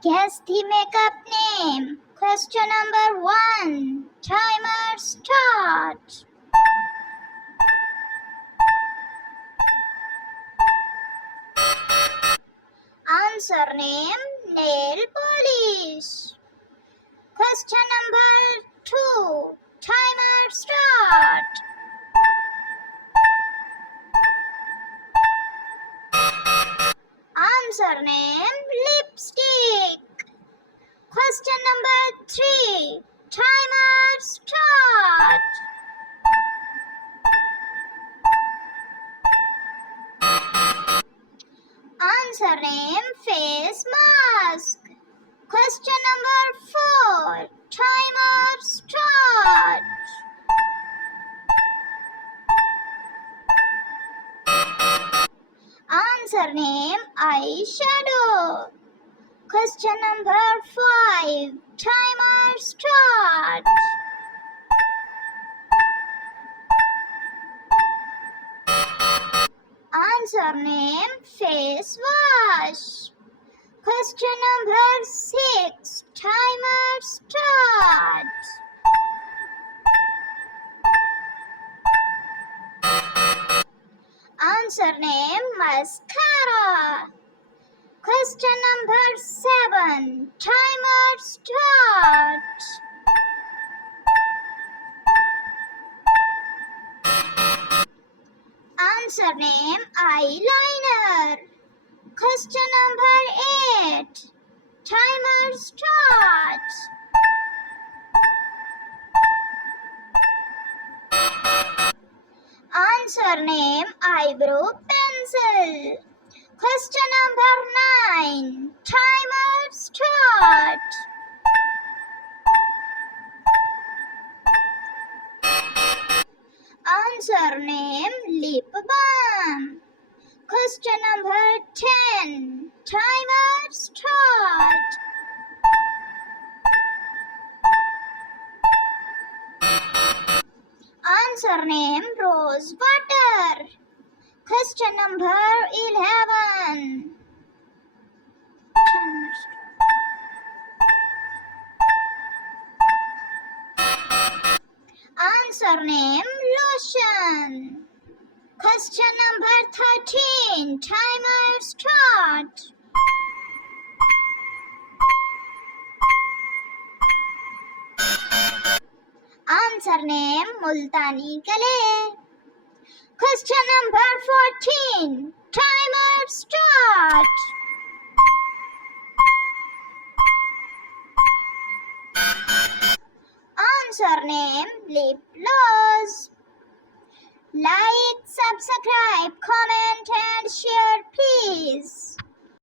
Guess the makeup name. Question number 1. Timer start. Answer name, nail polish. Question number 2. Timer start. Answer name, lipstick. Question number 3. Timer start. Answer name, face mask. Question number 4. Timer start. Answer name, eyeshadow. Question number 5. Timer start. Answer name, face wash. Question number 6. Timer start. Answer name, mascara. Question number 7. Timer start. Answer name, eyeliner. Question number 8. Timer start. Answer name, eyebrow pencil. Question number 9. Timer start. Answer name, lip balm. Question number 10. Timer start. Answer name, rose water. Question number 11. Answer name, lotion. Question number 13. Timer start. Answer name, multani kale. Question number 14. Timer start. Answer name, lip gloss. Like, subscribe, comment and share please.